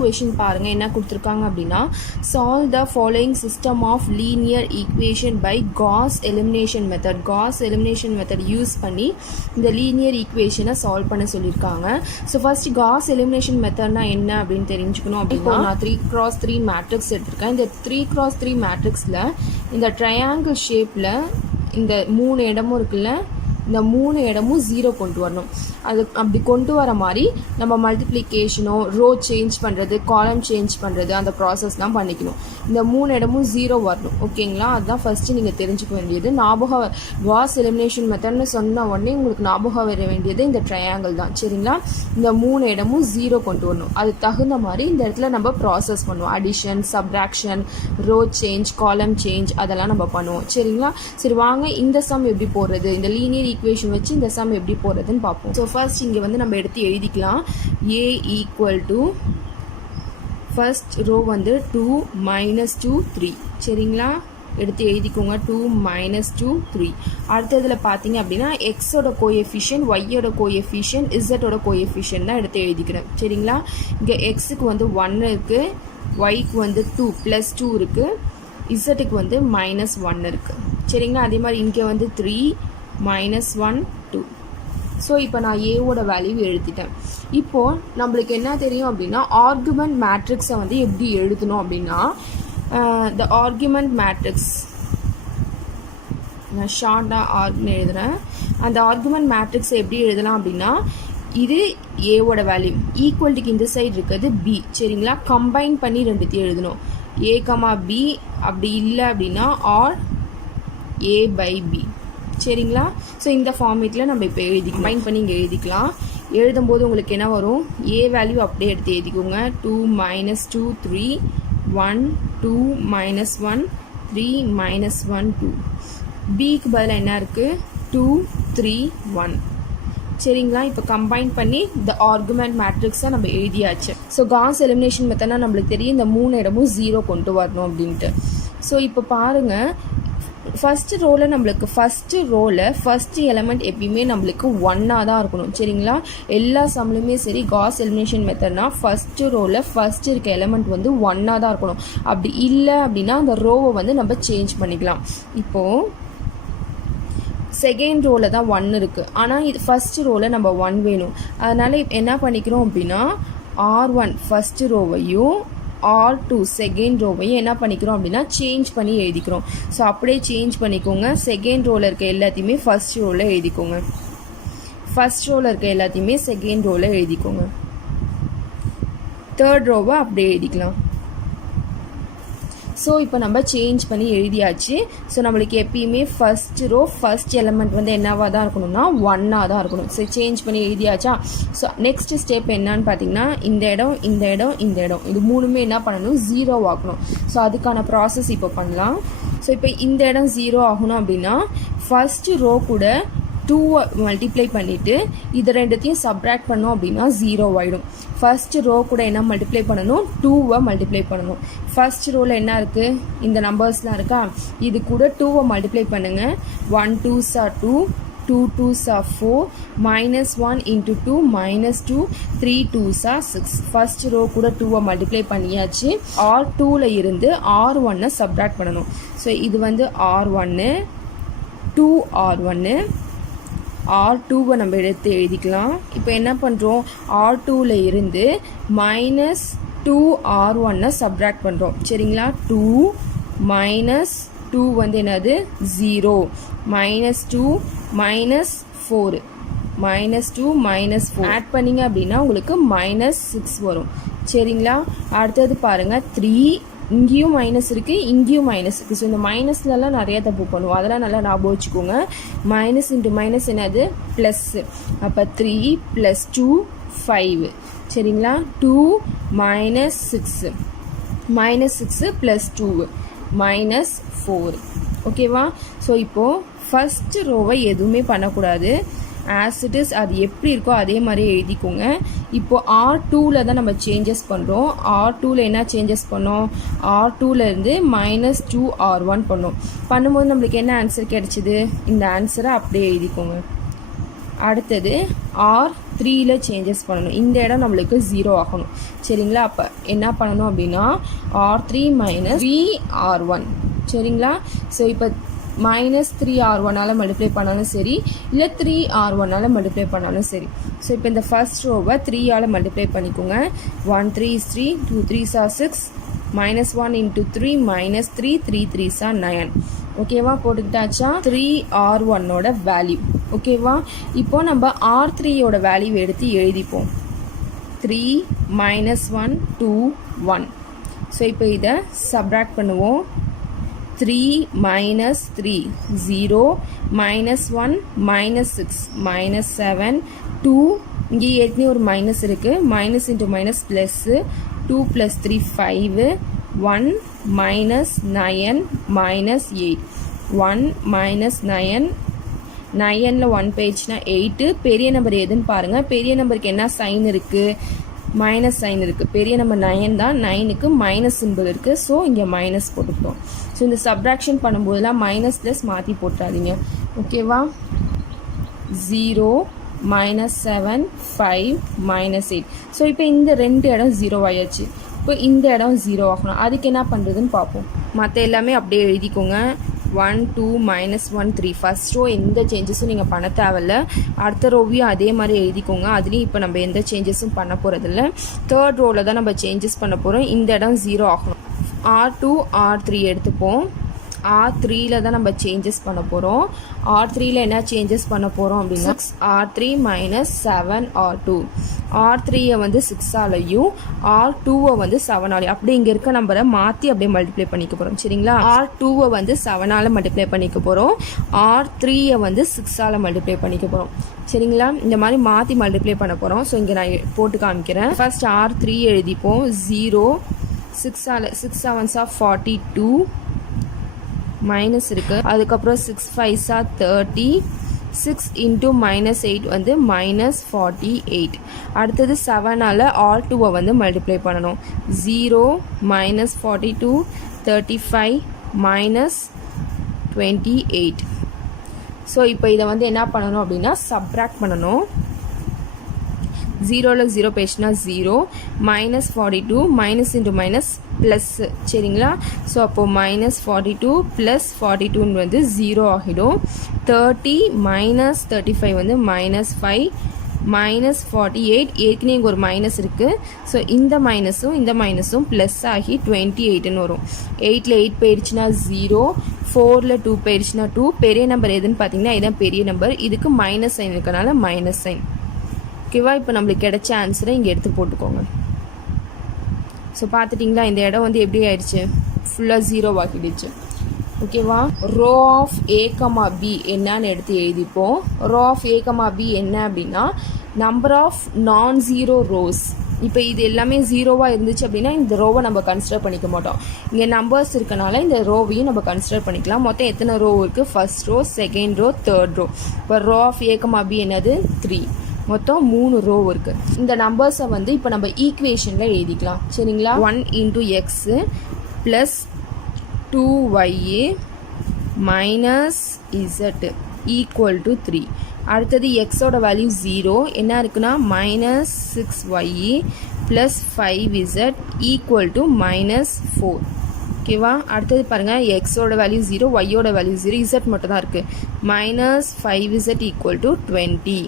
Question பாருங்க என்ன கொடுத்திருக்காங்க அப்படின்னா solve the following system of linear equation by Gauss elimination method. Gauss elimination method use பண்ணி இந்த linear equation solve பண்ண சொல்லியிருக்காங்க. So first Gauss elimination methodனா என்ன அப்படின்னு தெரிஞ்சுக்கணும் அப்படின்னா நான் 3x3 மேட்ரிக்ஸ் எடுத்திருக்கேன். இந்த 3x3 மேட்ரிக்ஸ்ல இந்த ட்ரையாங்கிள் ஷேப்ல இந்த 3 இடமும் இருக்குல்ல, இந்த 3 இடமும் 0 கொண்டு வரணும். அது அப்படி கொண்டு வர மாதிரி நம்ம மல்டிப்ளிகேஷனோ ரோ சேஞ்ச் பண்ணுறது காலம் சேஞ்ச் பண்ணுறது அந்த ப்ராசஸ்லாம் பண்ணிக்கணும். இந்த 3 இடமும் 0 வரணும். ஓகேங்களா? அதுதான் ஃபஸ்ட்டு நீங்கள் தெரிஞ்சுக்க வேண்டியது. ஞாபகம் காஸ் எலிமினேஷன் மெத்தட்னு சொன்ன உடனே உங்களுக்கு ஞாபகம் வர வேண்டியது இந்த ட்ரையாங்கிள் தான். சரிங்களா? இந்த 3 இடமும் 0 கொண்டு வரணும். அது தகுந்த மாதிரி இந்த இடத்துல நம்ம ப்ராசஸ் பண்ணுவோம். அடிஷன், சப்ராக்ஷன், ரோ சேஞ்ச், காலம் சேஞ்ச் அதெல்லாம் நம்ம பண்ணுவோம். சரிங்களா? சரி வாங்க இந்த சம் எப்படி போடுறது, இந்த லீனியர் ஈக்குவேஷன் வச்சு இந்த சம் எப்படி போடுறதுன்னு பார்ப்போம். ஸோ ஃபர்ஸ்ட் இங்கே வந்து நம்ம எடுத்து எழுதிக்கலாம். A equal to first row வந்து 2 -2 3. சரிங்களா? எடுத்து எழுதிக்கோங்க. 2 -2 3. அடுத்ததில் பார்த்தீங்க அப்படின்னா எக்ஸோட கோஎஃபிஷியன்ட், ஒய்யோட கோஎஃபிஷியன்ட், இசட்டோட கோஎஃபிஷியன்ட் தான் எடுத்து எழுதிக்கிறேன். சரிங்களா? இங்கே எக்ஸுக்கு வந்து 1 இருக்குது, ஒய்க்கு வந்து 2 +2 இருக்குது, இசட்டுக்கு வந்து -1 இருக்குது. சரிங்களா? அதே மாதிரி இங்கே வந்து 3 -1 2. ஸோ இப்போ நான் ஏவோட வேல்யூ எழுதிட்டேன். இப்போது நம்மளுக்கு என்ன தெரியும் அப்படின்னா ஆர்குமெண்ட் மேட்ரிக்ஸை வந்து எப்படி எழுதணும் அப்படின்னா த ஆர்குமெண்ட் மேட்ரிக்ஸ் நான் ஷார்ட்டாக ஆர்குன்னு எழுதுகிறேன். அந்த ஆர்குமெண்ட் மேட்ரிக்ஸை எப்படி எழுதலாம் அப்படின்னா இது ஏவோட வேல்யூ, ஈக்குவல்ட்டுக்கு இந்த சைடு இருக்கிறது பி. சரிங்களா? கம்பைன் பண்ணி ரெண்டுத்தையும் எழுதணும். ஏ கமா பி, அப்படி இல்லை அப்படின்னா ஆர் ஏ பை பி. சரிங்களா? ஸோ இந்த ஃபார்மேட்டில் நம்ம இப்போ கம்பைன் பண்ணி இங்கே எழுதிக்கலாம். எழுதும்போது உங்களுக்கு என்ன வரும், ஏ வேல்யூ அப்படியே எடுத்து எழுதிக்கோங்க. 2 -2 3 1 2 -1 3 -1 2. பிக்கு பதிலாக என்ன இருக்குது 2 3 1. சரிங்களா? இப்போ கம்பைன் பண்ணி இந்த ஆர்குமெண்ட் மேட்ரிக்ஸை நம்ம எழுதியாச்சு. ஸோ காஸ் எலிமினேஷன் மெத்தட்னா நம்மளுக்கு தெரியும் இந்த 3 இடமும் 0 கொண்டு வரணும் அப்படின்ட்டு. ஸோ இப்போ பாருங்கள், ஃபஸ்ட்டு ரோவில் நம்மளுக்கு ஃபஸ்ட்டு எலமெண்ட் எப்பயுமே நம்மளுக்கு 1ஆக தான் இருக்கணும். சரிங்களா? எல்லா சம்லையுமே சரி காஸ் எலிமினேஷன் மெத்தட்னா ஃபஸ்ட்டு ரோவில் ஃபஸ்ட்டு இருக்க எலமெண்ட் வந்து 1ஆக தான் இருக்கணும். அப்படி இல்லை அப்படின்னா அந்த ரோவை வந்து நம்ம சேஞ்ச் பண்ணிக்கலாம். இப்போது செகண்ட் ரோவில் தான் 1 இருக்குது, ஆனால் இது ஃபஸ்ட்டு ரோவில் நம்ம 1 வேணும். அதனால் என்ன பண்ணிக்கிறோம் அப்படின்னா R1 ஃபஸ்ட்டு ரோவையும் R2 செகண்ட் ரோவையும் என்ன பண்ணிக்கிறோம் அப்படின்னா சேஞ்ச் பண்ணி எழுதிக்கிறோம். ஸோ அப்படியே சேஞ்ச் பண்ணிக்கோங்க. செகண்ட் ரோவில் இருக்க எல்லாத்தையுமே ஃபஸ்ட் ரோவில் எழுதிக்கோங்க, ஃபஸ்ட் ரோவில் இருக்க எல்லாத்தையுமே செகண்ட் ரோவில் எழுதிக்கோங்க. தேர்ட் ரோவை அப்படியே எழுதிக்கலாம். ஸோ இப்போ நம்ம சேஞ்ச் பண்ணி எழுதியாச்சு. ஸோ நம்மளுக்கு எப்பயுமே ஃபஸ்ட் ரோ ஃபஸ்ட் எலமெண்ட் வந்து என்னவாக தான் இருக்கணும்னா 1ஆக தான் இருக்கணும். ஸோ சேஞ்ச் பண்ணி எழுதியாச்சா? ஸோ நெக்ஸ்ட் ஸ்டெப் என்னன்னு பார்த்தீங்கன்னா இந்த இடம் இந்த இடம் இந்த இடம் இது மூணுமே என்ன பண்ணணும் 0 ஆகணும். ஸோ அதுக்கான ப்ராசஸ் இப்போ பண்ணலாம். ஸோ இப்போ இந்த இடம் 0 ஆகணும் அப்படின்னா ஃபஸ்ட்டு ரோ கூட 2 மல்டிப்ளை பண்ணிவிட்டு இது ரெண்டுத்தையும் சப்ராக்ட் பண்ணோம் அப்படின்னா 0 ஆகிடும். ஃபஸ்ட்டு ரோ கூட என்ன மல்டிப்ளை பண்ணணும் 2 மல்டிப்ளை பண்ணணும். ஃபஸ்ட் ரோவில் என்ன இருக்குது இந்த நம்பர்ஸ்லாம் இருக்கா, இது கூட 2 மல்டிப்ளை பண்ணுங்கள். 1 2s are 2, 2 2s are 4, -1 into 2 -2, 3 2s are 6. First row கூட 2 மல்டிப்ளை பண்ணியாச்சு. R2ல் இருந்து R1 சப்ராக்ட் பண்ணணும். ஸோ இது வந்து R1 2R1 R2வை நம்ம எடுத்து எழுதிக்கலாம். இப்போ என்ன பண்ணுறோம் R2ல் இருந்து -2R1 சப்ராக்ட் பண்ணுறோம். சரிங்களா? 2 -2 வந்து என்னது 0, -2 -4, -2 -4 ஆட் பண்ணிங்க அப்படின்னா உங்களுக்கு -6 வரும். சரிங்களா? அடுத்தது பாருங்கள் 3, இங்கேயும் மைனஸ் இருக்குது இங்கேயும் மைனஸ் இருக்குது. ஸோ இந்த மைனஸ்லலாம் நிறைய தப்பு பண்ணுவோம், அதெல்லாம் நல்லா ஞாபகம் வச்சுக்கோங்க. மைனஸ் இன்ட்டு மைனஸ் என்னது ப்ளஸ்ஸு. அப்போ 3 + 2 5. சரிங்களா? 2 -6 -6 + 2 -4. ஓகேவா? ஸோ இப்போது ஃபஸ்ட்டு ரோவை எதுவுமே பண்ணக்கூடாது, ஆஸ் இட் இஸ் அது எப்படி இருக்கோ அதே மாதிரி எழுதிக்கோங்க. இப்போது R2ல் தான் நம்ம சேஞ்சஸ் பண்ணுறோம். R2ல் என்ன சேஞ்சஸ் பண்ணோம், R2ல் இருந்து -2R1 பண்ணோம். பண்ணும்போது நம்மளுக்கு என்ன ஆன்சர் கிடச்சிது, இந்த ஆன்சரை அப்படியே எழுதிக்கோங்க. அடுத்தது R 3ல சேஞ்சஸ் பண்ணணும். இந்த இடம் நம்மளுக்கு 0 ஆகணும். சரிங்களா? அப்போ என்ன பண்ணணும் அப்படின்னா R3 மைனஸ் 3R1. சரிங்களா? ஸோ இப்போ மைனஸ் 3R1ஆல் மல்டிப்ளை பண்ணாலும் சரி, இல்லை 3R1ஆல் மல்டிப்ளை பண்ணாலும் சரி. ஸோ இப்போ இந்த ஃபர்ஸ்ட் ரோவை 3ஆல் மல்டிப்ளை பண்ணிக்கோங்க. 1 3 is 3, 2 3s are 6, minus 1 into 3 minus 3, 3 3s are 9. ஓகேவா? போட்டுக்கிட்டாச்சா? 3R1ஓட வேல்யூ. ஓகேவா? இப்போ நம்ம R3யோட வேல்யூ எடுத்து எழுதிப்போம். 3 minus 1 2 1. ஸோ இப்போ இதை சப்ராக்ட் பண்ணுவோம். 3 minus 3 0, minus 1 minus 6 minus 7 2. இங்கே ஏற்கனவே ஒரு மைனஸ் இருக்குது. Minus into minus plus 2 + 3 5, 1 minus 9 minus 8, 1 minus 9, 9ல் 1 போயிடுச்சுன்னா 8. பெரிய நம்பர் எதுன்னு பாருங்கள். பெரிய நம்பருக்கு என்ன சைன் இருக்குது? மைனஸ் சைன் இருக்குது. பெரிய நம்பர் 9 தான். 9க்கு மைனஸ் சிம்பிள் இருக்குது. ஸோ இங்கே மைனஸ் போட்டுக்கிட்டோம். ஸோ இந்த சப்ராக்ஷன் பண்ணும்போதெல்லாம் மைனஸ் ப்ளஸ் மாற்றி போட்டுறாதீங்க. ஓகேவா? 0 minus 7 5 minus 8. ஸோ இப்போ இந்த ரெண்டு இடம் 0 ஆயாச்சு. இப்போ இந்த இடம் 0 ஆகணும். அதுக்கு என்ன பண்ணுறதுன்னு பார்ப்போம். மற்ற எல்லாமே அப்படியே எழுதிக்கோங்க. 1 2 minus 1 3. ஃபர்ஸ்ட் ரோ எந்த சேஞ்சஸும் நீங்கள் பண்ண தேவையில்ல. அடுத்த ரோவையும் அதே மாதிரி எழுதிக்கோங்க. அதுலேயும் இப்போ நம்ம எந்த சேஞ்சஸும் பண்ண போகிறதில்ல. தேர்ட் ரோவில் தான் நம்ம சேஞ்சஸ் பண்ண போகிறோம். இந்த இடம் 0 ஆகணும். R2 R3 எடுத்துப்போம். R3ல தான் நம்ம சேஞ்சஸ் பண்ண போகிறோம். R3ல என்ன சேஞ்சஸ் பண்ண போகிறோம் அப்படின்னா R3 minus 7 R2. R3யை வந்து 6ஆலையும் R2வை வந்து 7ஆலையும் அப்படி இங்கே இருக்க நம்பரை மாற்றி அப்படியே மல்டிப்ளை பண்ணிக்க போகிறோம். சரிங்களா? R2வை வந்து 7ஆல் மல்டிப்ளை பண்ணிக்க போகிறோம். R3யை வந்து 6ஆல் மல்டிப்ளை பண்ணிக்க போகிறோம். சரிங்களா? இந்த மாதிரி மாற்றி மல்டிப்ளை பண்ண போகிறோம். ஸோ இங்கே நான் போட்டு காமிக்கிறேன். First R3 எழுதிப்போம். 0 6 7s are 42 minus இருக்குது. அதுக்கப்புறம் 6 5s are 30, 6 into minus 8 வந்து minus 48. அடுத்தது 7ஆல் R2வை வந்து மல்டிப்ளை பண்ணணும். 0 minus 42 35 minus 28. ஸோ இப்போ இதை வந்து என்ன பண்ணணும் அப்படின்னா சப்ராக்ட் பண்ணணும். 0ல் 0 போயிடுச்சுன்னா 0, minus 42 minus into minus plus. சரிங்களா? ஸோ அப்போது minus 42 + 42 வந்து 0 ஆகிடும். 30 minus 35 வந்து minus 5 minus 48. ஏற்கனவே இங்கே ஒரு மைனஸ் இருக்குது. ஸோ இந்த மைனஸும் ப்ளஸ் ஆகி 28ன்னு வரும். 8ல் 8 போயிடுச்சுன்னா 0, 4ல் 2 போயிடுச்சுன்னா 2. பெரிய நம்பர் எதுன்னு பார்த்தீங்கன்னா இதுதான் பெரிய நம்பர். இதுக்கு மைனஸ் சைன் இருக்கனால மைனஸ் சைன். ஓகேவா? இப்போ நம்மளுக்கு கிடைச்ச ஆன்சரை இங்கே எடுத்து போட்டுக்கோங்க. ஸோ பார்த்துட்டிங்களா? இந்த இடம் வந்து எப்படி ஆயிடுச்சு? ஃபுல்லாக 0 ஆகிடுச்சு. ஓகேவா? ரோ ஆஃப் A, B என்னன்னு எடுத்து எழுதிப்போம். ரோ ஆஃப் A, B என்ன அப்படின்னா number of non zero rose. இப்போ இது எல்லாமே 0வாக இருந்துச்சு அப்படின்னா இந்த ரோவை நம்ம கன்சிடர் பண்ணிக்க மாட்டோம். இங்கே நம்பர்ஸ் இருக்கனால இந்த ரோவையும் நம்ம கன்சிடர் பண்ணிக்கலாம். மொத்தம் எத்தனை ரோ இருக்குது? First row, second row, third row. இப்போ ரோ ஆஃப் A, B என்னது? 3. மொத்தம் 3 ரோ இருக்குது. இந்த நம்பர்ஸை வந்து இப்போ நம்ம ஈக்குவேஷனில் எழுதிக்கலாம். சரிங்களா? 1 into x + 2y minus z equal to 3. அடுத்தது எக்ஸோட வேல்யூ 0 என்ன இருக்குன்னா -6y + 5z equal to -4. ஓகேவா? அடுத்தது பாருங்கள், எக்ஸோட வேல்யூ 0, ஒய்யோட வேல்யூ 0, z மட்டும் தான் இருக்குது. -5z equal to 20.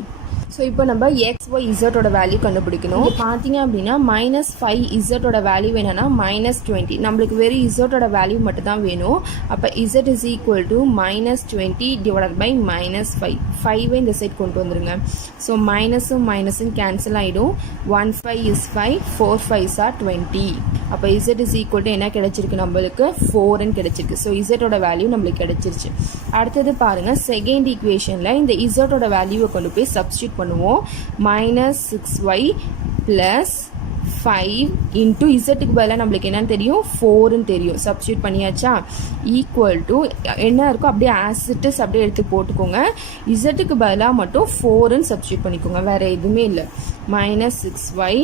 ஸோ இப்போ நம்ம எக்ஸ் ஒய் இசட்டோட வேல்யூ கண்டுபிடிக்கணும். பார்த்தீங்க அப்படின்னா -5 இசட்டோட வேல்யூ வேணும்னா -20. நம்மளுக்கு வெறும் இசட்டோட வேல்யூ மட்டும் தான் வேணும். அப்போ Z is equal to -20 divided by -5. 5 இந்த சைட் கொண்டு வந்துருங்க. ஸோ மைனஸும் கேன்சல் ஆகிடும். 1 5 is 5, 4 5s are 20. அப்போ இசட் இஸ் ஈக்குவல் டு என்ன கிடைச்சிருக்கு? நம்மளுக்கு 4ன்னு கிடைச்சிருக்கு. ஸோ இசட்டோட வேல்யூ நம்மளுக்கு கிடைச்சிருச்சு. அடுத்தது பாருங்கள், செகண்ட் ஈக்குவேஷனில் இந்த இசட்டோட வேல்யூவை கொண்டு போய் சப்ஸ்டியூட் பண்ணுவோம். -6y + 5 இன்ட்டு இசட்டுக்கு பதிலாக நம்மளுக்கு என்னன்னு தெரியும்? 4ன்னு தெரியும். சப்ஸ்டியூட் பண்ணியாச்சா? ஈக்குவல் டு என்ன இருக்கோ அப்படியே ஆசிட்டஸ் அப்படியே எடுத்து போட்டுக்கோங்க. இசட்டுக்கு பதிலாக மட்டும் 4ன்னு சப்ஸ்டியூட் பண்ணிக்கோங்க, வேறு எதுவுமே இல்லை. -6y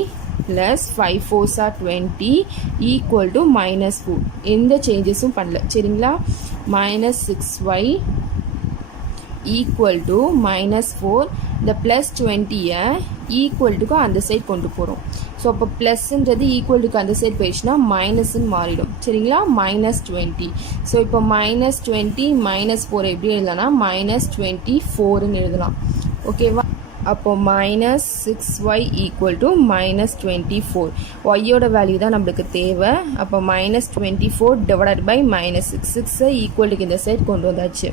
+ 5 4s are 20 equal to -4. எந்த சேஞ்சஸும் பண்ணல. சரிங்களா? -6y equal to -4 இந்த ப்ளஸ் 20-ஐ ஈக்குவல்ட்டுக்கு அந்த சைட் கொண்டு போகிறோம். ஸோ அப்போ ப்ளஸ்ன்றது ஈக்குவல்ட்டுக்கு அந்த சைட் போயிடுச்சுன்னா மைனஸ்ன்னு மாறிடும். சரிங்களா, -20. ஸோ இப்போ -20 -4 எப்படி எழுதலாம்னா -24ன்னு எழுதலாம். ஓகேவா, அப்போ -6y = -24. ஒய்யோட வேல்யூ தான் நம்மளுக்கு தேவை. அப்போ -24 / -6. 6 ஈக்குவலுக்கு இந்த சைட் கொண்டு வந்தாச்சு.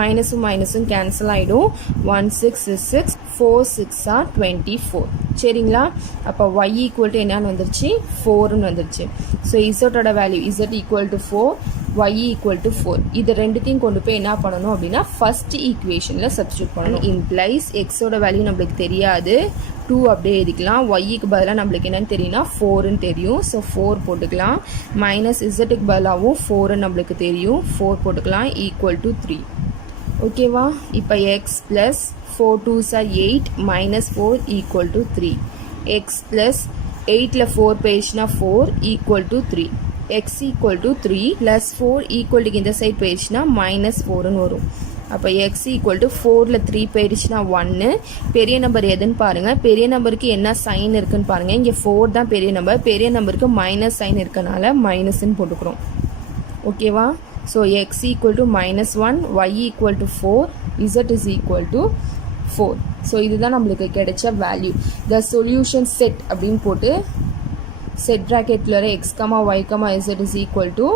மைனஸும் மைனஸும் கேன்சல் ஆகிடும். 1 6 is 6, 4 6 are 24. சரிங்களா, அப்போ y = என்னன்னு வந்துருச்சு, 4ன்னு வந்துருச்சு. ஸோ இசட்டோட வேல்யூ z = 4, y = 4. இது ரெண்டுத்தையும் கொண்டு போய் என்ன பண்ணணும் அப்படின்னா ஃபர்ஸ்ட் ஈக்குவேஷனில் சப்ஸ்டியூட் பண்ணணும். இம்ப்ளைஸ் எக்ஸோட வேல்யூ நம்மளுக்கு தெரியாது, 2 அப்படியே எழுதிக்கலாம். ஒய்க்கு பதிலாக நம்மளுக்கு என்னன்னு தெரியும்னா 4ன்னு தெரியும். ஸோ 4 போட்டுக்கலாம். மைனஸ் இசட்டுக்கு பதிலாகவும் 4ன்னு நம்மளுக்கு தெரியும், 4 போட்டுக்கலாம். = 3. ஓகேவா, இப்போ X plus 4 2s are 8 -4 = 3. X plus 8ல் 4 போயிடுச்சுன்னா 4 = 3. x = 3 + 4 ஈக்குவல்ட்டுக்கு இந்த சைட் போயிடுச்சுன்னா -4ன்னு வரும். அப்போ x = 4ல் 3 போயிடுச்சுன்னா 1. பெரிய நம்பர் எதுன்னு பாருங்கள். பெரிய நம்பருக்கு என்ன சைன் இருக்குன்னு பாருங்கள். இங்கே 4 தான் பெரிய நம்பர். பெரிய நம்பருக்கு மைனஸ் சைன் இருக்கனால மைனஸ்ன்னு போட்டுக்கிறோம். ஓகேவா, so x = -1, y = 4, z = 4. So இதுதான் நம்மளுக்கு கிடைச்ச வேல்யூ. த சொல்யூஷன் செட் அப்படின்னு போட்டு செட் ப்ராக்கெட்டில் x, y, z is equal to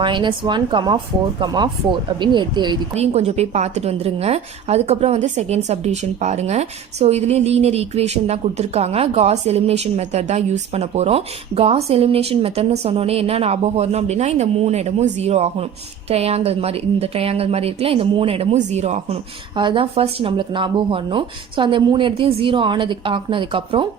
-1, 4, 4 அப்படின்னு எடுத்து எழுதி அதையும் கொஞ்சம் போய் பார்த்துட்டு வந்துருங்க. அதுக்கப்புறம் வந்து செகண்ட் சப்டிவிஷன் பாருங்கள். ஸோ இதுலேயும் லீனியர் ஈக்குவேஷன் தான் கொடுத்துருக்காங்க. காஸ் எலிமினேஷன் மெத்தட் தான் யூஸ் பண்ண போகிறோம். காஸ் எலிமினேஷன் மெத்தட்னு சொன்னோன்னே என்ன ஞாபகம் வரணும் அப்படின்னா இந்த 3 இடமும் 0 ஆகணும். ட்ரையாங்கிள் மாதிரி, இந்த ட்ரையாங்கிள் மாதிரி இருக்குல்ல, இந்த 3 இடமும் 0 ஆகணும். அதுதான் ஃபர்ஸ்ட் நம்மளுக்கு ஞாபகம் வரணும். ஸோ அந்த 3 இடத்தையும் 0 ஆக்குனதுக்கப்புறம்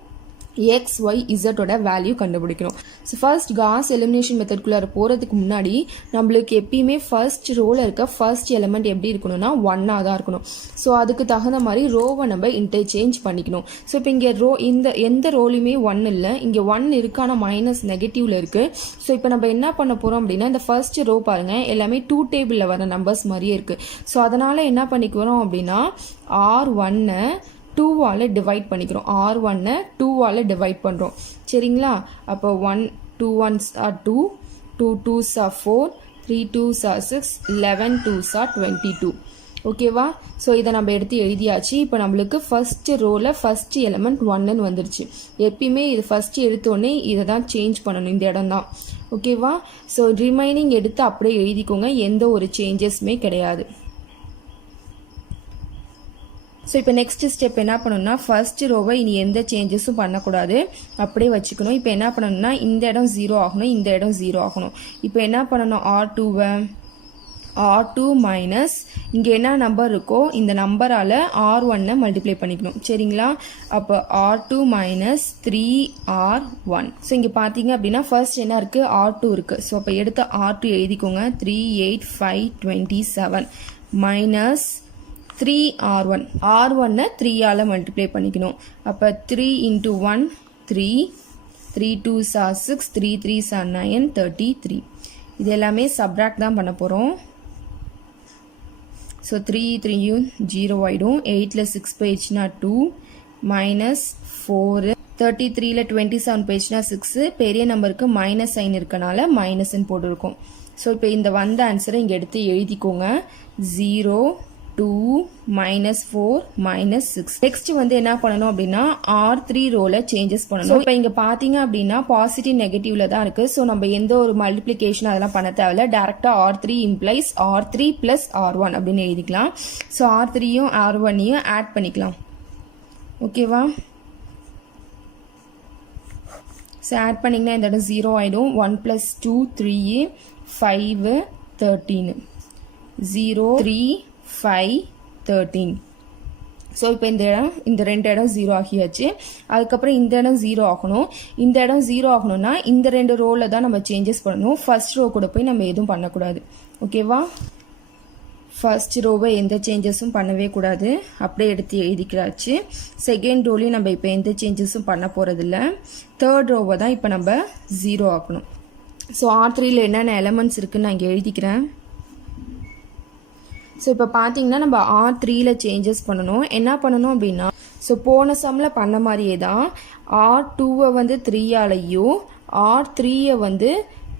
x, y, z ஓட வேல்யூ கண்டுபிடிக்கணும். ஸோ ஃபர்ஸ்ட் காஸ் எலிமினேஷன் மெத்தட்குள்ளார போகிறதுக்கு முன்னாடி நம்மளுக்கு எப்பயுமே ஃபர்ஸ்ட் ரோவில் இருக்க ஃபர்ஸ்ட் எலிமெண்ட் எப்படி இருக்கணும்னா 1ஆக தான் இருக்கணும். ஸோ அதுக்கு தகுந்த மாதிரி ரோவை நம்ம இன்டர்சேஞ்ச் பண்ணிக்கணும். ஸோ இப்போ இங்கே எந்த ரோலையுமே 1 இல்லை, இங்கே 1 இருக்கு, ஆனால் மைனஸ் நெகட்டிவ்ல இருக்குது. ஸோ இப்போ நம்ம என்ன பண்ண போகிறோம் அப்படின்னா இந்த ஃபர்ஸ்ட் ரோ பாருங்கள், எல்லாமே 2 டேபிளில் வர நம்பர்ஸ் மாதிரியே இருக்குது. ஸோ அதனால் என்ன பண்ணிக்கிறோம் அப்படின்னா R1-ஐ 2ஆல் டிவைட் பண்ணிக்கிறோம். R1-ஐ 2ஆல் டிவைட் பண்ணுறோம். சரிங்களா, அப்போ 1 2 1s are 2, 2 2s are 4, 3 2s are 6, 11 2s are 22. ஓகேவா, ஸோ இதை நம்ம எடுத்து எழுதியாச்சு. இப்போ நம்மளுக்கு ஃபர்ஸ்ட் ரோவில் ஃபர்ஸ்ட் எலிமெண்ட் 1ன்னு வந்துருச்சு. எப்பயுமே இது ஃபர்ஸ்ட் எடுத்தோடனே இதை தான் சேஞ்ச் பண்ணணும், இந்த இடம் தான். ஓகேவா, ஸோ ரிமைனிங் எடுத்து அப்படியே எழுதிக்கோங்க, எந்த ஒரு சேஞ்சஸுமே கிடையாது. ஸோ இப்போ நெக்ஸ்ட் ஸ்டெப் என்ன பண்ணணும்னா ஃபர்ஸ்ட் ரோவை இனி எந்த சேஞ்சஸும் பண்ணக்கூடாது, அப்படியே வச்சுக்கணும். இப்போ என்ன பண்ணணும்னா இந்த இடம் 0 ஆகணும், இந்த இடம் 0 ஆகணும். இப்போ என்ன பண்ணணும், R2-வை R2 மைனஸ் இங்கே என்ன நம்பர் இருக்கோ இந்த நம்பரால் R1-ஐ மல்டிப்ளை பண்ணிக்கணும். சரிங்களா, அப்போ R2 மைனஸ் 3R1. ஸோ இங்கே பார்த்தீங்க அப்படின்னா ஃபர்ஸ்ட் என்ன இருக்குது, R2 இருக்குது. ஸோ அப்போ எடுத்து R2 எழுதிக்கோங்க. 3 8 5 27 மைனஸ் 3R1. R1-ஐ 3ஆல் மல்டிப்ளை பண்ணிக்கணும். அப்போ 3 × 1 3, 3 2s are 6, 3 3s are 9, 33. இது எல்லாமே சப்ராக்ட் தான் பண்ண போகிறோம். ஸோ 3 3யும் 0 ஆகிடும். 8ல் 6 போயிடுச்சுன்னா 2 மைனஸ் 4, 33ல் 27 போயிடுச்சுன்னா 6. பெரிய நம்பருக்கு மைனஸ் சைன் இருக்கனால மைனஸ்ன்னு போட்டிருக்கோம். ஸோ இப்போ இந்த வந்த ஆன்சரை இங்கே எடுத்து எழுதிக்கோங்க. 0 2 -4 -6. நெக்ஸ்ட் வந்து என்ன பண்ணணும் அப்படின்னா R3 ரோல சேஞ்சஸ் பண்ணணும். இப்போ இங்க பாத்தீங்க அப்படின்னா பாசிட்டிவ் நெகட்டிவ்ல தான் இருக்கு. ஸோ நம்ம எந்த ஒரு மல்டிப்ளிகேஷன் அதெல்லாம் பண்ண தேவையில்ல, டேரக்டா R3 இம்ப்ளைஸ் R3 + R1 அப்படின்னு எழுதிக்கலாம். ஸோ R3யும் R1யும் ஆட் பண்ணிக்கலாம். ஓகேவா, ஸோ ஆட் பண்ணிங்கன்னா இந்த இடம் 0 ஆகிடும். 1 + 2 3, 5 13, 0 3 5 13. ஸோ இப்போ இந்த 2 இடம் 0 ஆகியாச்சு. அதுக்கப்புறம் இந்த இடம் 0 ஆகணும். இந்த இடம் 0 ஆகணும்னா இந்த 2 ரோவில் தான் நம்ம சேஞ்சஸ் பண்ணணும். ஃபர்ஸ்ட் ரோ கூட போய் நம்ம எதுவும் பண்ணக்கூடாது. ஓகேவா, ஃபர்ஸ்ட் ரோவை எந்த சேஞ்சஸும் பண்ணவே கூடாது, அப்படியே எடுத்து எழுதிக்கிறாச்சு. செகண்ட் ரோலையும் நம்ம இப்போ எந்த சேஞ்சஸும் பண்ண போகிறதில்ல. தேர்ட் ரோவை தான் இப்போ நம்ம 0 ஆக்கணும். ஸோ R3ல் என்னென்ன எலமெண்ட்ஸ் இருக்குன்னு நான் இங்கே எழுதிக்கிறேன். ஸோ இப்போ பார்த்தீங்கன்னா நம்ம R3ல் சேஞ்சஸ் பண்ணணும். என்ன பண்ணணும் அப்படின்னா ஸோ போன சம்மில் பண்ண மாதிரியே தான் R2-ஐ வந்து 3ஆலையும் R3-ஐ வந்து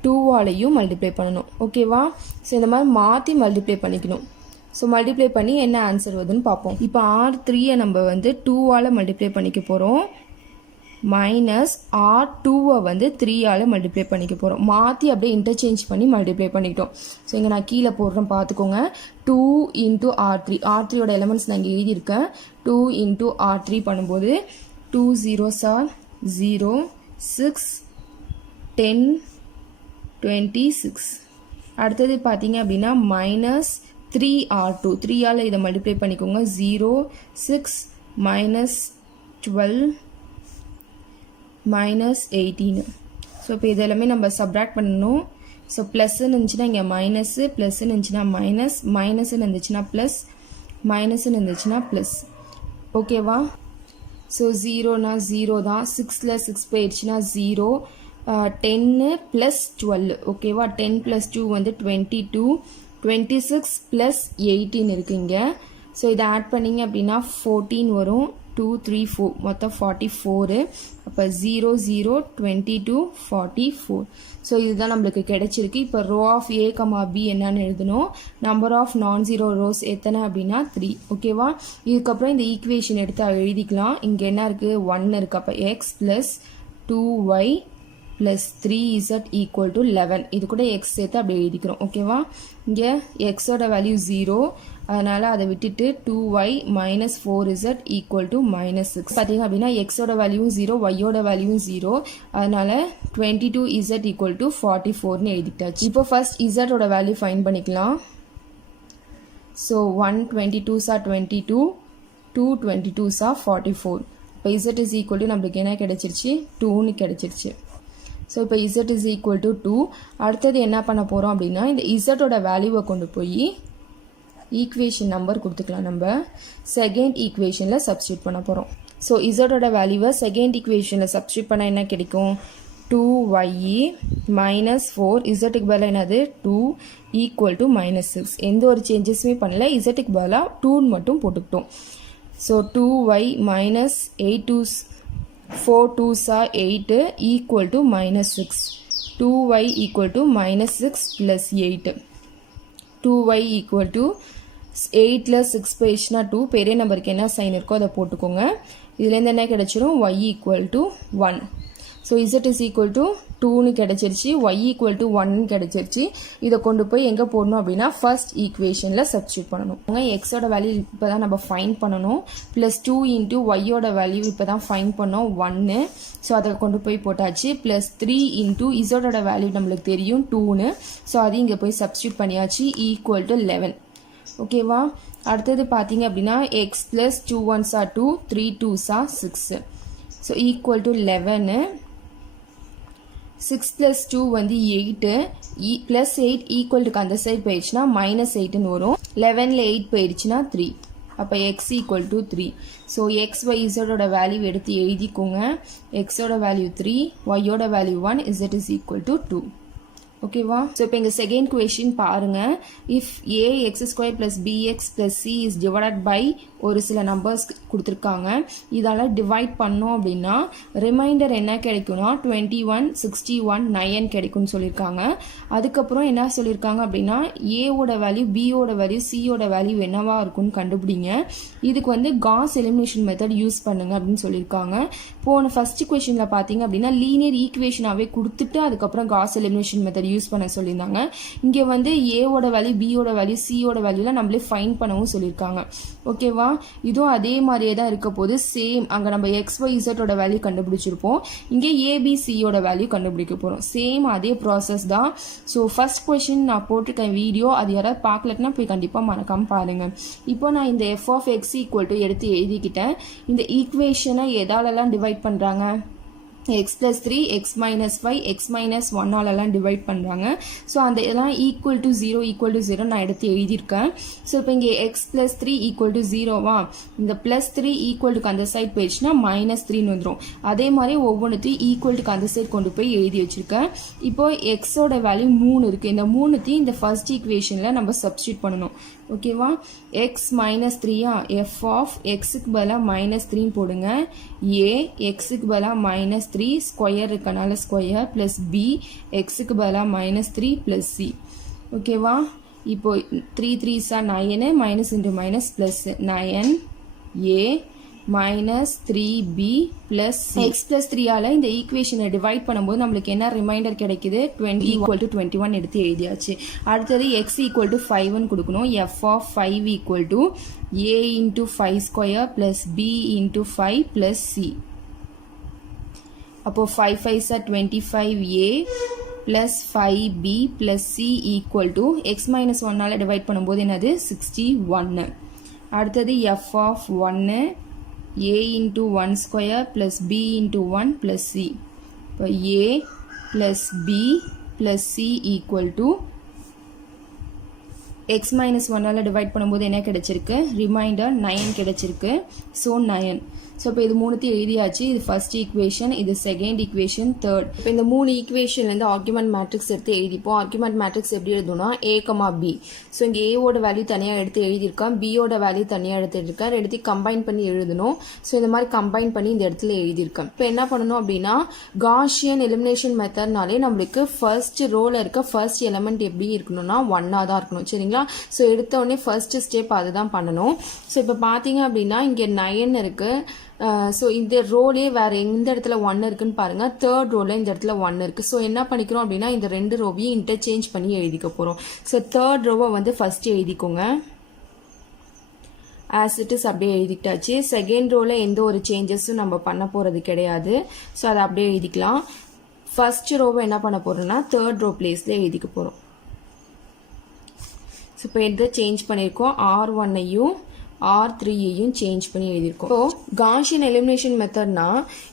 2ஆலையும் மல்டிப்ளை பண்ணணும். ஓகேவா? ஸோ இந்த மாதிரி மாற்றி மல்டிப்ளை பண்ணிக்கணும். ஸோ மல்டிப்ளை பண்ணி என்ன ஆன்சர் வருதுன்னு பார்ப்போம். இப்போ R3-ஐ நம்ம வந்து 2ஆல் மல்டிப்ளை பண்ணிக்க போகிறோம். மைனஸ் R2-ஐ வந்து 3ஆல் மல்டிப்ளை பண்ணிக்க போகிறோம். மாற்றி அப்படியே இன்டர்சேஞ்ச் பண்ணி மல்டிப்ளை பண்ணிக்கிட்டோம். ஸோ இங்கே நான் கீழே போடுறேன் பார்த்துக்கோங்க. 2 இன்ட்டு R3. R3யோட எலமெண்ட்ஸ் நான் இங்கே எழுதியிருக்கேன். 2 இன்ட்டு R3 பண்ணும்போது 2 zeros are 0, 6, 10, 26. அடுத்தது பார்த்தீங்க அப்படின்னா மைனஸ் 3R2. 3ஆல் இதை மல்டிப்ளை பண்ணிக்கோங்க. 0, 6, மைனஸ் 12, மைனஸ் 18. ஸோ இப்போ இதெல்லாமே நம்ம சப்ராக்ட் பண்ணணும். ஸோ ப்ளஸ்ன்னு இருந்துச்சுன்னா இங்கே மைனஸு, ப்ளஸ்ன்னு இருந்துச்சுன்னா மைனஸ், மைனஸ்ன்னு இருந்துச்சுன்னா ப்ளஸ், மைனஸ்ன்னு இருந்துச்சுன்னா ப்ளஸ். ஓகேவா? ஸோ 0னா 0 தான். 6ல் 6 போயிடுச்சுன்னா 0. 10 ப்ளஸ் 12. ஓகேவா? 10 ப்ளஸ் 2 வந்து 22. 26 ப்ளஸ் 18 இருக்குங்க. ஸோ இதை ஆட் பண்ணிங்க அப்படின்னா 14 வரும். 2, 3, 4 மொத்தம் 44. அப்போ 0, 0, 22, 44. ஸோ இதுதான் நம்மளுக்கு கிடைச்சிருக்கு. இப்போ ரோ ஆஃப் A, B என்னன்னு எழுதணும். Number of non zero rose எத்தனை அப்படின்னா 3. ஓகேவா? இதுக்கப்புறம் இந்த ஈக்குவேஷன் எடுத்து எழுதிக்கலாம். இங்கே என்ன இருக்குது? 1 இருக்குது. அப்போ X plus 2y plus 3z equal to 11. இது கூட எக்ஸ் சேர்த்து அப்படி எழுதிக்கிறோம். ஓகேவா? இங்கே எக்ஸோட வேல்யூ 0, அதனால் அதை விட்டுட்டு 2y minus 4z equal to minus 6. பார்த்தீங்க அப்படின்னா எக்ஸோட வேல்யூ 0, ஒய்யோட வேல்யூ 0, அதனால் 22z ஈக்குவல் டு 44ன்னு எழுதிட்டாச்சு. இப்போ ஃபர்ஸ்ட் z-ஓட வேல்யூ ஃபைண்ட் பண்ணிக்கலாம். So 1 22s are 22, 2 22s are 44. இப்போ z இஸ் ஈக்குவல் டு நம்மளுக்கு என்ன கிடைச்சிருச்சு? 2ன்னு கிடைச்சிருச்சு. ஸோ இப்போ z இஸ் ஈக்குவல் டு 2. அடுத்தது என்ன பண்ண போகிறோம் அப்படின்னா இந்த z-ஓட வேல்யூவை கொண்டு போய் ஈக்குவேஷன் நம்பர் கொடுத்துக்கலாம். நம்ம செகண்ட் ஈக்குவேஷனில் சப்ஸ்டியூட் பண்ண போகிறோம். ஸோ z-ஓட வேல்யூவை செகண்ட் ஈக்குவேஷனில் சப்ஸ்டியூட் பண்ணால் என்ன கிடைக்கும்? 2y மைனஸ் 4, z-க்கு பதிலாக என்னது? 2 ஈக்குவல் டு மைனஸ் 6. எந்த ஒரு சேஞ்சஸுமே பண்ணல. z-க்கு பதிலாக 2ன்னு மட்டும் போட்டுக்கிட்டோம். So 2y minus 4 2s are 8 equal to minus 6. 2y equal to minus 6 plus 8. 2y equal to 8ல 6 போயிடுச்சுன்னா 2. பெரிய நம்பருக்கு என்ன சைன் இருக்கோ அதை போட்டுக்கோங்க. இதுலேருந்து என்ன கிடைச்சிரும்? y equal to 1. So z is equal to 2ன்னு கிடைச்சிருச்சு. y equal to 1ன்னு கிடைச்சிருச்சு. இதை கொண்டு போய் எங்கே போடணும் அப்படின்னா ஃபர்ஸ்ட் ஈக்குவேஷனில் சப்ஸ்டியூட் பண்ணணும். எக்ஸோட வேல்யூ இப்போ தான் நம்ம ஃபைன் பண்ணணும். ப்ளஸ் 2 இன்ட்டு ஒய்யோட வேல்யூ இப்போ தான் ஃபைன் பண்ணோம் 1. ஸோ அதை கொண்டு போய் போட்டாச்சு. ப்ளஸ் 3 இன்ட்டு இசோடோட வேல்யூ நம்மளுக்கு தெரியும் 2ன்னு. ஸோ அது இங்கே போய் சப்ஸ்டியூட் பண்ணியாச்சு. Equal to 11. ஓகேவா? அடுத்தது பார்த்தீங்க அப்படின்னா X plus 2 1s are 2, 3 2s are 6. So equal to 11. 6 plus 2 வந்து 8, plus 8 equal to அந்த சைடு போயிடுச்சுன்னா minus 8ன்னு வரும். 11ல 8 போயிடுச்சுன்னா 3. அப்போ x equal to 3. So x, y, z-ஓட வேல்யூ எடுத்து எழுதிக்கோங்க. x-ஓட வேல்யூ 3, y-ஓட value 1, z is equal to 2. ஓகேவா? ஸோ இப்போ எங்கள் செகண்ட் கொஷின் பாருங்கள். If a x square plus b x plus c is divided by ஒரு சில நம்பர்ஸ் கொடுத்துருக்காங்க. இதால் டிவைட் பண்ணோம் அப்படின்னா ரிமைண்டர் என்ன கிடைக்கும்னா 21, 61, 9 கிடைக்கும்னு சொல்லியிருக்காங்க. அதுக்கப்புறம் என்ன சொல்லியிருக்காங்க அப்படின்னா ஏவோட வேல்யூ, பியோட வேல்யூ, சியோட வேல்யூ என்னவா இருக்கும்னு கண்டுபிடிங்க. இதுக்கு வந்து காஸ் எலிமினேஷன் மெத்தட் யூஸ் பண்ணுங்க அப்படின்னு சொல்லியிருக்காங்க. போன ஃபர்ஸ்ட் கொஷினில் பார்த்தீங்க அப்படின்னா லீனியர் ஈக்குவேஷனாகவே கொடுத்துட்டு அதுக்கப்புறம் காஸ் எலிமினேஷன் மெத்தட் யூஸ் பண்ண சொல்லியிருந்தாங்க. இங்கே வந்து ஏவோட வேல்யூ, பியோட வேல்யூ, சியோட வேல்யூலாம் நம்மளே ஃபைன் பண்ணவும் சொல்லியிருக்காங்க. ஓகேவா? இதுவும் அதே மாதிரியே தான் இருக்க போது. சேம் அங்கே நம்ம எக்ஸ் ஒய் இசட்டோட வேல்யூ கண்டுபிடிச்சிருப்போம். இங்கே ஏபிசியோட வேல்யூ கண்டுபிடிக்க போகிறோம். சேம் அதே ப்ராசஸ் தான். ஸோ ஃபர்ஸ்ட் கொஷின் நான் போட்டிருக்கேன் வீடியோ, அது யாராவது பார்க்கலன்னா போய் கண்டிப்பாக மறக்காமல் பாருங்கள். இப்போ நான் இந்த f of x equal to எடுத்து எழுதிக்கிட்டேன். இந்த ஈக்குவேஷனை எதாலெல்லாம் டிவைட் பண்ணுறாங்க? x plus 3, x minus 5, x minus 1 ஆலெல்லாம் divide பண்ணுறாங்க. ஸோ அந்த எல்லாம் ஈக்குவல் டு 0 நான் எடுத்து எழுதியிருக்கேன். ஸோ இப்போ இங்கே x plus 3 ஈக்குவல் டு 0வா, இந்த plus 3 ஈக்குவல் டுக்கு அந்த சைட் போயிடுச்சுன்னா மைனஸ் 3ன்னு வந்துடும். அதே மாதிரி ஒவ்வொன்றுத்தையும் ஈக்குவல் டுக்கு அந்த சைட் கொண்டு போய் எழுதி வச்சுருக்கேன். இப்போ எக்ஸோட வேல்யூ 3 இருக்குது. இந்த 3த்தையும் இந்த ஃபர்ஸ்ட் ஈக்குவேஷனில் நம்ம சப்ஸ்டியூட் பண்ணணும். ஓகேவா, எக்ஸ் மைனஸ் 3யா, எஃப் ஆஃப் எக்ஸுக்கு பதிலாக மைனஸ் 3ன்னு போடுங்க. ஏ எக்ஸுக்கு பதிலாக மைனஸ் 3 ஸ்கொயர் இருக்கனால ஸ்கொயர் ப்ளஸ் பி எக்ஸுக்கு பதிலாக மைனஸ் 3 ப்ளஸ் சி. ஓகேவா, இப்போ 3 3s 9 minus into minus plus 9 ஏ minus 3b plus x plus 3 ஆல இந்த ஈக்குவேஷனை டிவைட் பண்ணும்போது நம்மளுக்கு என்ன ரிமைண்டர் கிடைக்குது, 20 equal to 21 எடுத்து எழுதியாச்சு. அடுத்தது x equal to 5ன்னு கொடுக்கணும். f of 5 equal to a into 5 square plus b into 5 plus c. அப்போ 5 5s are 25a plus 5b plus c equal to x minus 1 ஆல டிவைட் பண்ணும்போது என்னது 61. அடுத்தது f of 1 a into 1 square plus b into 1 plus c. இப்போ a plus b plus c equal to x minus 1 ஆல divide பண்ணும்போது என்ன கிடைச்சிருக்கு, reminder 9 கிடைச்சிருக்கு. ஸோ 9. ஸோ இப்போ இது மூணுத்தையும் எழுதியாச்சு. இது ஃபர்ஸ்ட் ஈக்குவேஷன், இது செகண்ட் ஈக்குவேஷன், தேர்ட். இப்போ இந்த 3 ஈக்குவேஷன்லேருந்து ஆர்குமெண்ட் மேட்ரிக்ஸ் எடுத்து எழுதிப்போம். ஆர்குமெண்ட் மேட்ரிக்ஸ் எப்படி எழுதணும்னா a, b. ஸோ இங்கே ஏவோட வேல்யூ தனியாக எடுத்து எழுதியிருக்கேன், பியோட வேல்யூ தனியாக எடுத்துருக்கேன். ரெண்டுத்தையும் கம்பைன் பண்ணி எழுதணும். ஸோ இந்த மாதிரி கம்பைன் பண்ணி இந்த இடத்துல எழுதியிருக்கேன். இப்போ என்ன பண்ணணும் அப்படின்னா, காஷியன் எலிமினேஷன் மெத்தட்னாலே நம்மளுக்கு ஃபர்ஸ்ட் ரோல இருக்க ஃபர்ஸ்ட் எலிமெண்ட் எப்படி இருக்கணும்னா 1ஆக தான் இருக்கணும். சரிங்களா, ஸோ எடுத்த உடனே ஃபர்ஸ்ட் ஸ்டெப் அதுதான் பண்ணணும். ஸோ இப்போ பார்த்தீங்க அப்படின்னா இங்கே 9 இருக்குது. ஸோ இந்த ரோலே வேறு எந்த இடத்துல 1 இருக்குன்னு பாருங்கள். தேர்ட் ரோவில் இந்த இடத்துல 1 இருக்குது. ஸோ என்ன பண்ணிக்கிறோம் அப்படின்னா இந்த ரெண்டு ரோவையும் இன்டர்சேஞ்ச் பண்ணி எழுதிக்க போகிறோம். ஸோ தேர்ட் ரோவை வந்து ஃபஸ்ட்டு எழுதிக்கோங்க. ஆஸ் இட் இஸ் அப்படியே எழுதிக்கிட்டாச்சு. செகண்ட் ரோவில் எந்த ஒரு சேஞ்சஸும் நம்ம பண்ண போகிறது கிடையாது. ஸோ அதை அப்படியே எழுதிக்கலாம். ஃபர்ஸ்ட் ரோவை என்ன பண்ண போகிறோம்னா தேர்ட் ரோ பிளேஸில் எழுதிக்க போகிறோம். ஸோ இப்போ எதை சேஞ்ச் பண்ணியிருக்கோம், R1ஐயும் R3ஐயும் சேஞ்ச் பண்ணி எழுதியிருக்கோம். ஸோ காஷியன் எலிமினேஷன் மெத்தட்னா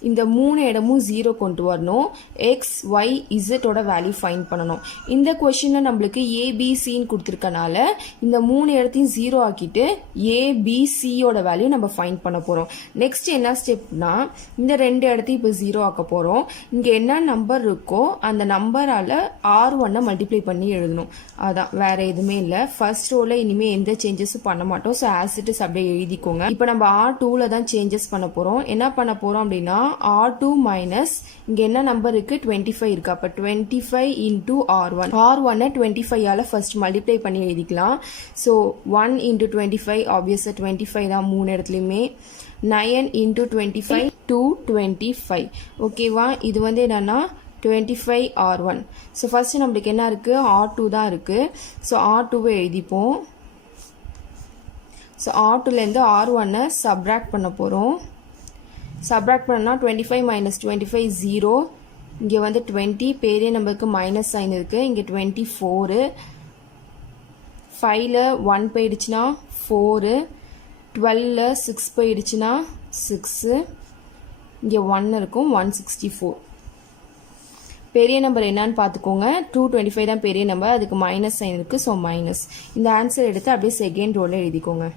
இந்த 3 இடமும் 0 கொண்டு வரணும். எக்ஸ் ஒய் இசட்டோட வேல்யூ ஃபைண்ட் பண்ணணும். இந்த கொஷனில் நம்மளுக்கு ஏபிசின்னு கொடுத்துருக்கனால இந்த 3 இடத்தையும் 0 ஆக்கிட்டு ஏபிசியோட வேல்யூ நம்ம ஃபைண்ட் பண்ண போகிறோம். நெக்ஸ்ட் என்ன ஸ்டெப்னா இந்த 2 இடத்தையும் இப்போ 0 ஆக்க போகிறோம். இங்கே என்ன நம்பர் இருக்கோ அந்த நம்பரால் R1 மல்டிப்ளை பண்ணி எழுதணும். அதான், வேற எதுவுமே இல்லை. ஃபர்ஸ்ட் ரோல இனிமேல் எந்த சேஞ்சஸும் பண்ண மாட்டோம். ஸோ ஆஸ் இட் இஸ் அப்படியே எழுதிக்கோங்க. இப்போ நம்ம R2ல தான் சேஞ்சஸ் பண்ண போறோம். என்ன பண்ண போறோம் அப்படின்னா R2 மைனஸ் இங்க என்ன நம்பர் இருக்கு, 25 இருக்கு. அப்ப 25 into R1. R1 25 ஆல ஃபர்ஸ்ட் மல்டிப்ளை பண்ணி எழுதிக்கலாம். ஸோ 1 into 25 ஆப்வியஸா 25 தான் 3 இடத்துலையுமே. 9 into 25 225. ஓகேவா, இது வந்து என்னன்னா 25 R1. ஸோ ஃபர்ஸ்ட் நம்மளுக்கு என்ன இருக்கு, R2 தான் இருக்கு. ஸோ R2வை எழுதிப்போம். ஸோ R2லேருந்து R1 சப்ராக்ட் பண்ண போகிறோம். சப்ராக்ட் பண்ணா 25 மைனஸ் 25 0. இங்கே வந்து 20 பெரிய நம்பருக்கு மைனஸ் சைன் இருக்குது. இங்கே 24. 5ல் 1 போயிடுச்சுன்னா 4. 12ல் 6 போயிடுச்சுன்னா 6. இங்கே 1 இருக்கும், 164. பெரிய நம்பர் என்னன்னு பார்த்துக்கோங்க. 225 தான் பெரிய நம்பர், அதுக்கு மைனஸ் சைன் இருக்குது. So minus. இந்த ஆன்சர் எடுத்து அப்படியே செகண்ட் ரோவில் எழுதிக்கோங்க.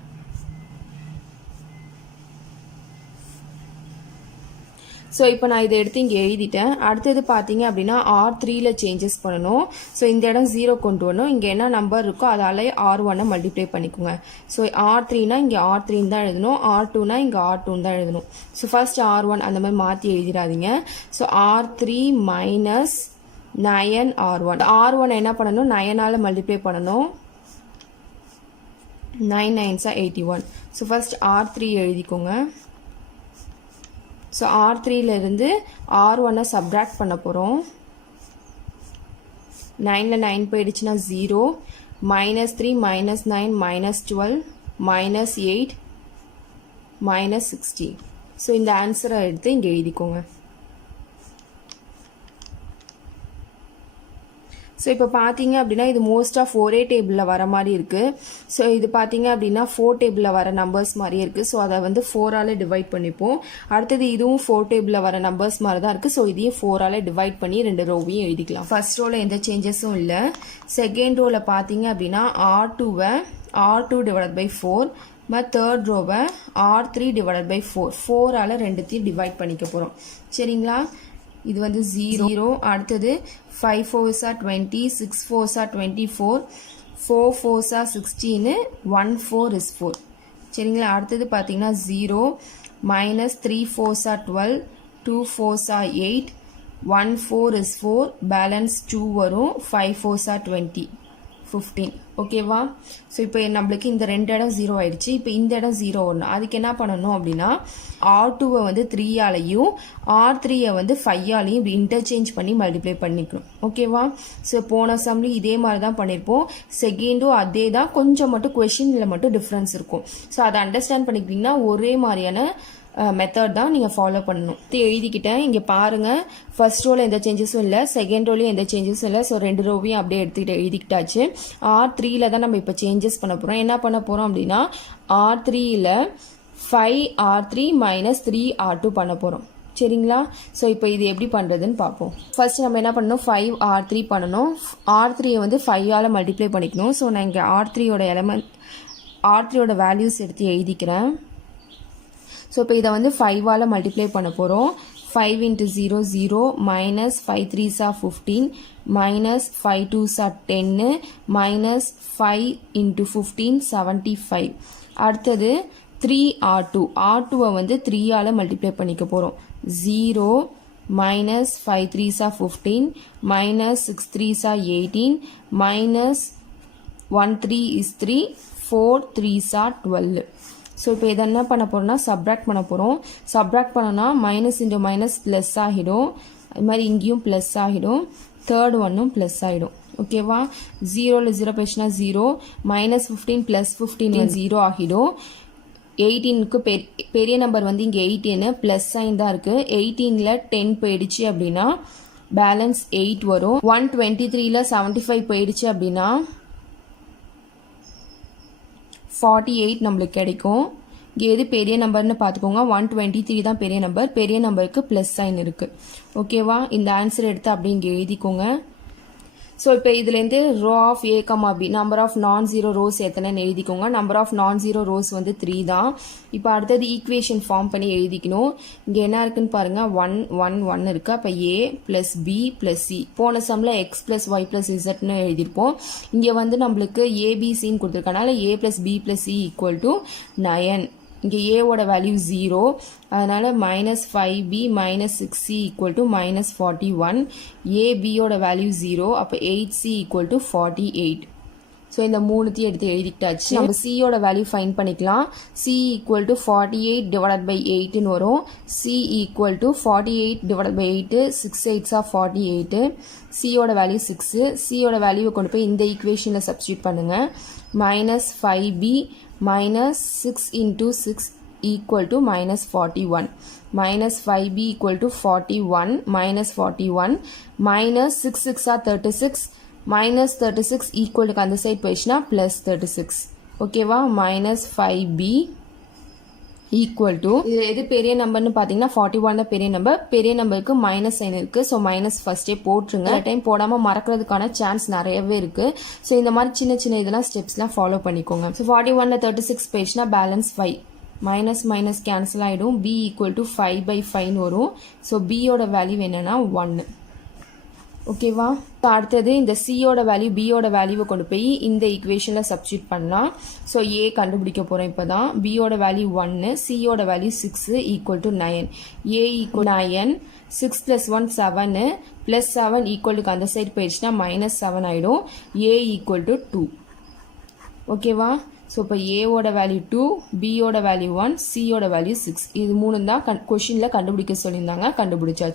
ஸோ இப்போ நான் இதை எடுத்து இங்கே எழுதிட்டேன். அடுத்தது பார்த்தீங்க அப்படின்னா R3ல சேஞ்சஸ் பண்ணணும். ஸோ இந்த இடம் 0 கொண்டு வரணும். இங்கே என்ன நம்பர் இருக்கோ அதால் R1 மல்டிப்ளை பண்ணிக்கோங்க. ஸோ R3னா இங்கே R3 தான் எழுதணும், R2னா இங்கே R2 தான் எழுதணும். ஸோ ஃபர்ஸ்ட் R1 அந்த மாதிரி மாற்றி எழுதிடாதீங்க. So R3 minus 9 R1. R1 என்ன பண்ணணும், 9ஆல் மல்டிப்ளை பண்ணணும். 9 9s are 81. So first R3 எழுதிக்கோங்க. ஸோ R3லேருந்து R1 சப்ராக்ட் பண்ண போகிறோம். 9ல் 9 போயிடுச்சுன்னா 0. Minus 3 minus 9 minus 12 minus 8 minus 60. So இந்த ஆன்சரை எடுத்து இங்கே எழுதிக்கோங்க. ஸோ இப்போ பார்த்தீங்க அப்படின்னா இது மோஸ்ட் ஆஃப் ஒரே டேபிளில் வர மாதிரி இருக்குது. ஸோ இது பார்த்தீங்க அப்படின்னா 4 டேபிளில் வர நம்பர்ஸ் மாதிரியே இருக்குது. ஸோ அதை வந்து 4ஆல் டிவைட் பண்ணிப்போம். அடுத்தது இதுவும் 4 டேபிளில் வர நம்பர்ஸ் மாதிரி தான் இருக்குது. ஸோ இதையும் 4ஆல் டிவைட் பண்ணி 2 ரோவையும் எழுதிக்கலாம். ஃபர்ஸ்ட் ரோவில் எந்த சேஞ்சஸும் இல்லை. செகண்ட் ரோவில் பார்த்தீங்க அப்படின்னா R2வை R2 டிவைட் பை 4, தேர்ட் ரோவை R3 டிவைட் பை 4ஆல் ரெண்டுத்தையும் டிவைட் பண்ணிக்க போகிறோம். சரிங்களா? இது வந்து 0. அடுத்தது 5 4s are 20, 6 4s are 24, 4 4s are 16, 1 4 is 4. சரிங்களா? அடுத்தது பார்த்தீங்கன்னா 0 minus 3 4s are 12, 2 4s are 8, 1 4 is 4, balance 2 வரும், 5 4s are 20, 15. ஓகேவா? ஸோ இப்போ நம்மளுக்கு இந்த 2 இடம் 0 ஆயிடுச்சு. இப்போ இந்த இடம் 0 வரணும். அதுக்கு என்ன பண்ணணும் அப்படின்னா R2வை வந்து 3ஆலையும் R3யை வந்து 5ஆலையும் இப்படி இன்டர்சேஞ்ச் பண்ணி மல்டிப்ளை பண்ணிக்கணும். ஓகேவா? ஸோ போன சம்லேயும் இதே மாதிரி தான் பண்ணியிருப்போம். செகண்டும் அதே தான், கொஞ்சம் மட்டும் கொஷினில் மட்டும் டிஃப்ரென்ஸ் இருக்கும். ஸோ அதை அண்டர்ஸ்டாண்ட் பண்ணிக்கிட்டிங்கன்னா ஒரே மாதிரியான மெத்தட் தான் நீங்கள் ஃபாலோ பண்ணணும். எழுதிக்கிட்டேன். இங்கே பாருங்கள், ஃபர்ஸ்ட் ரோவில் எந்த சேஞ்சஸும் இல்லை, செகண்ட் ரோலையும் எந்த சேஞ்சஸும் இல்லை. ஸோ 2 ரோவையும் அப்படியே எடுத்துக்கிட்டு எழுதிக்கிட்டாச்சு. R3ல தான் நம்ம இப்போ சேஞ்சஸ் பண்ண போகிறோம். என்ன பண்ண போகிறோம் அப்படின்னா R3ல 5R3 minus 3R2 பண்ண போகிறோம். சரிங்களா? ஸோ இப்போ இது எப்படி பண்ணுறதுன்னு பார்ப்போம். ஃபர்ஸ்ட் நம்ம என்ன பண்ணணும், 5R3 பண்ணணும். R3யை வந்து 5ஆல் மல்டிப்ளை பண்ணிக்கணும். ஸோ நான் இங்கே R3யோட வேல்யூஸ் எடுத்து எழுதிக்கிறேன். ஸோ இப்போ இதை வந்து 5ஆல் மல்டிப்ளை பண்ண போகிறோம். 5 into 0 0 minus 5 3s are 15 minus 5 2s are 10 minus 5 into 15 75. அடுத்தது 3R2. R2வை வந்து 3ஆல் மல்டிப்ளை பண்ணிக்க போகிறோம். 0 minus 5 3s are 15 minus 6 3s are 18 minus 1 3 is 3, 4 3s are 12. So இப்போ இதை என்ன பண்ண போகிறோம்னா சப்ராக்ட் பண்ண போகிறோம். சப்ராக்ட் பண்ணோன்னா மைனஸ் இன்டு மைனஸ் ப்ளஸ் ஆகிடும். அது மாதிரி இங்கேயும் ப்ளஸ் ஆகிடும். தேர்ட் ஒன்னும் ப்ளஸ் ஆகிடும். ஓகேவா? 0ல் 0 போயிடுச்சுன்னா 0, minus 15 ப்ளஸ் 15 0 ஆகிடும். 18க்கு பெரிய நம்பர் வந்து இங்கே 18, ப்ளஸ் சைன் தான் இருக்குது. 18ல் 10 போயிடுச்சு அப்படின்னா பேலன்ஸ் 8 வரும். 123ல் 75 போயிடுச்சு அப்படின்னா 48 நம்மளுக்கு கிடைக்கும். இங்கே எது பெரிய நம்பர்னு பார்த்துக்கோங்க. 123 தான் பெரிய நம்பர். பெரிய நம்பருக்கு ப்ளஸ் சைன் இருக்குது. ஓகேவா? இந்த ஆன்சர் எடுத்து அப்படி இங்கே எழுதிக்கோங்க. ஸோ இப்போ இதுலேருந்து row of A, B number of non zero rows எத்தனைன்னு எழுதிக்கோங்க. Number of non zero rows வந்து 3 தான். இப்போ அடுத்தது ஈக்குவேஷன் ஃபார்ம் பண்ணி எழுதிக்கணும். இங்கே என்ன இருக்குன்னு பாருங்கள், 1 1 1 இருக்குது. அப்போ A + B + C. போன சம்மில் X + Y + Zன்னு எழுதியிருப்போம். இங்கே வந்து நம்மளுக்கு ABCன்னு கொடுத்துருக்கனால A + B + C = 9. இங்கே ஏவோட வேல்யூ 0, அதனால் -5b - 6c = -41. ஏபியோட வேல்யூ 0, அப்போ 8c = 48. ஸோ இந்த மூணுத்தையும் எடுத்து எழுதிக்கிட்டாச்சு. நம்ம சியோட வேல்யூ ஃபைண்ட் பண்ணிக்கலாம். c = 48 / 8ன்னு வரும். c = 48 / 8, 6 8s are 48. சியோட வேல்யூ 6. சியோட வேல்யூவை கொண்டு போய் இந்த ஈக்குவேஷனில் சப்ஸ்டியூட் பண்ணுங்கள். -5b - 6 into 6 = -41. -5b = 41 - 41 -6 6 are 36. -36 ஈக்குவலுக்கு அந்த சைட் போயிடுச்சுன்னா +36. ஓகேவா? -5b = இது எது பெரிய நம்பர்னு பார்த்தீங்கன்னா 41 தான் பெரிய நம்பர். பெரிய நம்பருக்கு மைனஸ் சைன் இருக்குது. ஸோ மைனஸ் ஃபர்ஸ்டே போட்டுருங்க. டைம் போடாமல் மறக்கிறதுக்கான சான்ஸ் நிறையவே இருக்குது. ஸோ இந்த மாதிரி சின்ன சின்ன இதெல்லாம் ஸ்டெப்ஸ்லாம் ஃபாலோ பண்ணிக்கோங்க. ஸோ 41ல் 36 போயிடுச்சுன்னா பேலன்ஸ் 5. மைனஸ் மைனஸ் கேன்சல் ஆகிடும். b = 5/5 வரும். ஸோ பியோட வேல்யூ என்னன்னா 1. ஓகேவா? அடுத்தது இந்த சியோட வேல்யூ பியோட வேல்யூவை கொண்டு போய் இந்த ஈக்குவேஷனில் சப்ஸ்டியூட் பண்ணலாம். ஸோ ஏ கண்டுபிடிக்க போகிறோம். இப்போ தான் பியோட வேல்யூ 1, சியோட வேல்யூ 6 = 9. ஏ = 9, 6 + 1 7, +7 ஈக்குவலுக்கு அந்த சைடு போயிடுச்சுன்னா -7 ஆகிடும். ஏ = 2. ஓகேவா? ஸோ இப்போ ஏவோட வேல்யூ 2, பியோட வேல்யூ 1, சியோட வேல்யூ 6. இது 3 தான் கொஷினில் கண்டுபிடிக்க சொல்லியிருந்தாங்க. கண்டுபிடிச்சாச்சு.